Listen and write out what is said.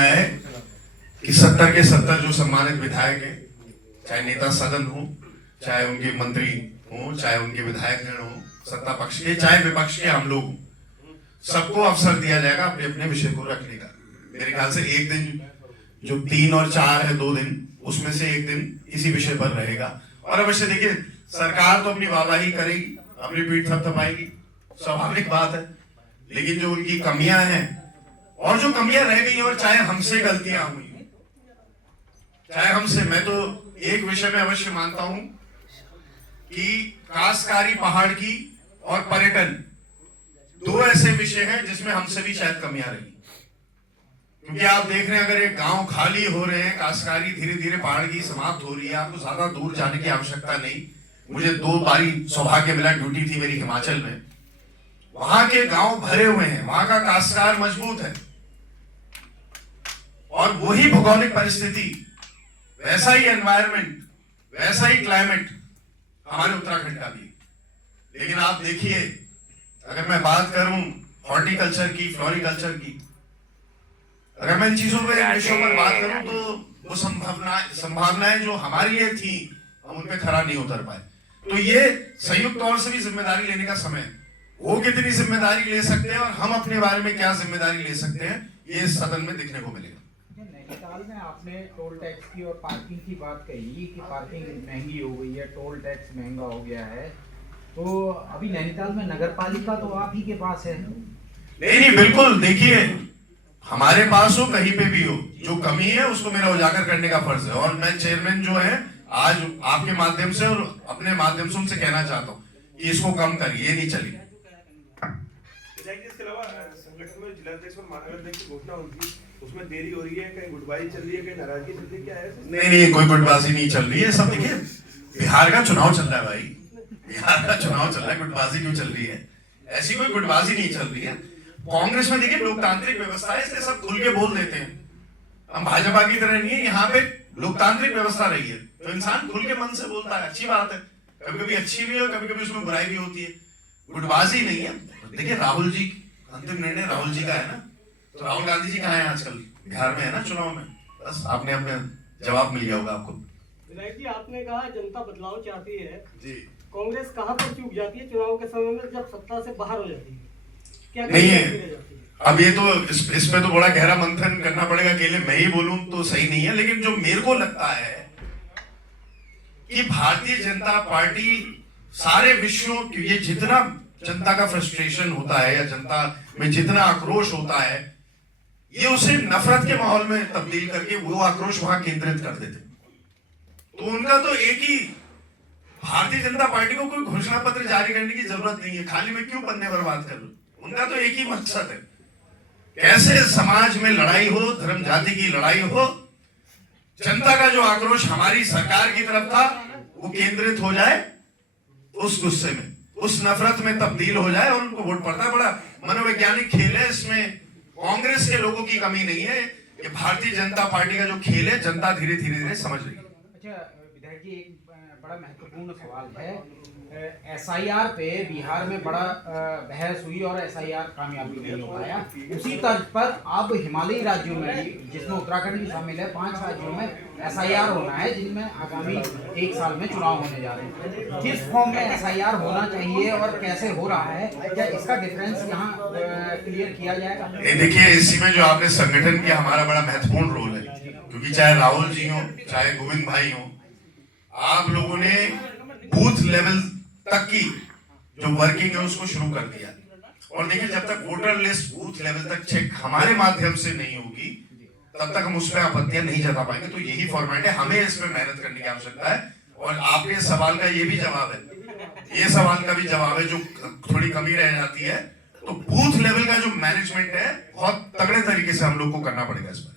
है कि 70 के 70 जो सम्मानित विधायक हैं, चाहे नेता सदन हो, चाहे उनके मंत्री हो, चाहे उनके विधायकगण हो, सत्ता पक्ष के चाहे विपक्ष के हम लोग हो, सबको अवसर दिया जाएगा अपने अपने विषय को रखने का। मेरे ख्याल से एक दिन जो 3 और 4 है, 2 दिन, उसमें से एक दिन इसी विषय पर रहेगा। और अवश्य देखिए, सरकार तो अपनी वाहवाही करेगी, अपनी पीठ थपथपाएगी, स्वाभाविक बात है। लेकिन जो उनकी कमियां हैं और जो कमियां रह गई और चाहे हमसे गलतियां हुई, चाहे हमसे, मैं तो एक विषय में अवश्य मानता हूं कि काश्तकारी पहाड़ की और पर्यटन 2 ऐसे विषय हैं जिसमें हमसे भी शायद कमियां रही। क्योंकि आप देख रहे हैं, अगर एक गांव खाली हो रहे हैं, काश्तकारी धीरे धीरे पहाड़ की समाप्त हो रही है, आपको ज्यादा दूर जाने की आवश्यकता नहीं। मुझे 2 बारी सौभाग्य मिला, ड्यूटी थी मेरी हिमाचल में, वहां के गांव भरे हुए हैं, वहां का काश्तकार मजबूत है और वही भौगोलिक परिस्थिति, वैसा ही एनवायरमेंट, वैसा ही क्लाइमेट हमारे उत्तराखंड का भी। लेकिन आप देखिए, अगर मैं बात करूं हॉर्टिकल्चर की, फ्लोरिकल्चर की, अगर मैं इन चीजों पर, विषयों पर बात करूं, तो वो संभावनाएं जो हमारी ये थी, हम उन पे खरा नहीं उतर पाए। तो ये संयुक्त तौर से भी जिम्मेदारी लेने का समय है। वो कितनी जिम्मेदारी ले सकते हैं और हम अपने बारे में क्या जिम्मेदारी ले सकते हैं, ये इस सदन में दिखने को मिलेगा। नैनीताल में आपने टोल टैक्स की और पार्किंग की बात कही कि पार्किंग महंगी हो गई है, टोल टैक्स महंगा हो गया है, तो अभी नैनीताल में नगर पालिका तो आप ही के पास है। नहीं, बिल्कुल। देखिए, हमारे पास हो, कहीं पे भी हो, जो कमी है उसको मेरा उजागर करने का फर्ज है। और मैं चेयरमैन जो है, आज आपके माध्यम से और अपने माध्यम से उनसे कहना चाहता हूँ कि इसको कम करिए, ये नहीं चलिए। इसके अलावा संगठन में जिलाध्यक्ष और मंडलाध्यक्ष की घोषणा हुई थी, उसमें देरी हो रही है, कहीं गुटबाजी चल रही है, कहीं नाराजगी चल रही है, क्या है? नहीं, कोई गुटबाजी नहीं चल रही है। सब देखिए, बिहार का चुनाव चल रहा है भाई, बिहार का चुनाव चल रहा है, गुटबाजी क्यों चल रही है? ऐसी कोई गुटबाजी नहीं चल रही है। कांग्रेस में देखिए लोकतांत्रिक व्यवस्था है, इसलिए सब खुल के बोल देते हैं। हम भाजपा की तरह नहीं है, यहाँ पे लोकतांत्रिक व्यवस्था रही है, तो इंसान खुल के मन से बोलता है, अच्छी बात है। कभी कभी अच्छी भी है, कभी कभी उसमें बुराई भी होती है, गुटबाजी नहीं है। देखिए, राहुल जी, अंतिम निर्णय राहुल जी का है ना, तो राहुल गांधी जी कहाँ है आजकल? बिहार में है ना चुनाव में। बस आपने अपने जवाब मिल गया होगा आपको। विधायक जी, आपने कहा जनता बदलाव चाहती है जी। कांग्रेस कहाँ पर चूक जाती है चुनाव के समय में, जब सत्ता से बाहर हो जाती है? क्या नहीं है, अब ये तो इस पे तो बड़ा गहरा मंथन करना पड़ेगा। अकेले मैं ही बोलूं तो सही नहीं है, लेकिन जो मेरे को लगता है कि भारतीय जनता पार्टी सारे विषयों की, ये जितना जनता का फ्रस्ट्रेशन होता है या जनता में जितना आक्रोश होता है, ये उसे नफरत के माहौल में तब्दील करके वो आक्रोश वहां केंद्रित कर देते। तो उनका तो एक ही, भारतीय जनता पार्टी को कोई घोषणा पत्र जारी करने की जरूरत नहीं है, खाली मैं क्यों पन्ने बर्बाद करूं। उनका तो एक ही मकसद है, कैसे समाज में लड़ाई हो, धर्म जाति की लड़ाई हो, जनता का जो आक्रोश हमारी सरकार की तरफ था वो केंद्रित हो जाए, उस गुस्से में, उस नफरत में तब्दील हो जाए और उनको वोट पड़ता है। बड़ा मनोवैज्ञानिक खेल है, इसमें कांग्रेस के लोगों की कमी नहीं है। ये भारतीय जनता पार्टी का जो खेल है, जनता धीरे धीरे समझ रही है। अच्छा विधायक जी, एक बड़ा महत्वपूर्ण सवाल है, SIR पे बिहार में बड़ा बहस हुई और SIR कामयाबी नहीं हो पाया। उसी तर्ज पर अब हिमालयी राज्यों में भी, जिसमें उत्तराखंड भी शामिल है, 5 राज्यों में SIR होना है, जिनमें आगामी 1 साल में चुनाव होने जा रहे हैं। किस फॉर्म में SIR होना चाहिए और कैसे हो रहा है, क्या इसका डिफरेंस यहाँ क्लियर किया जाएगा? देखिए, इसी में जो आपने संगठन किया, हमारा बड़ा महत्वपूर्ण रोल है, क्योंकि चाहे राहुल जी हो, चाहे गोविंद भाई हो, आप लोगों ने बूथ लेवल तक की जो वर्किंग है उसको शुरू कर दिया। और देखिए, जब तक वोटर लिस्ट बूथ लेवल तक चेक हमारे माध्यम से नहीं होगी, तब तक हम उस पर आपत्तियां नहीं जता पाएंगे। तो यही फॉर्मेट है, हमें इस पर मेहनत करने की आवश्यकता है। और आपके सवाल का ये भी जवाब है, ये सवाल का भी जवाब है, जो थोड़ी कमी रह जाती है, तो बूथ लेवल का जो मैनेजमेंट है, बहुत तगड़े तरीके से हम लोग को करना पड़ेगा इस पर।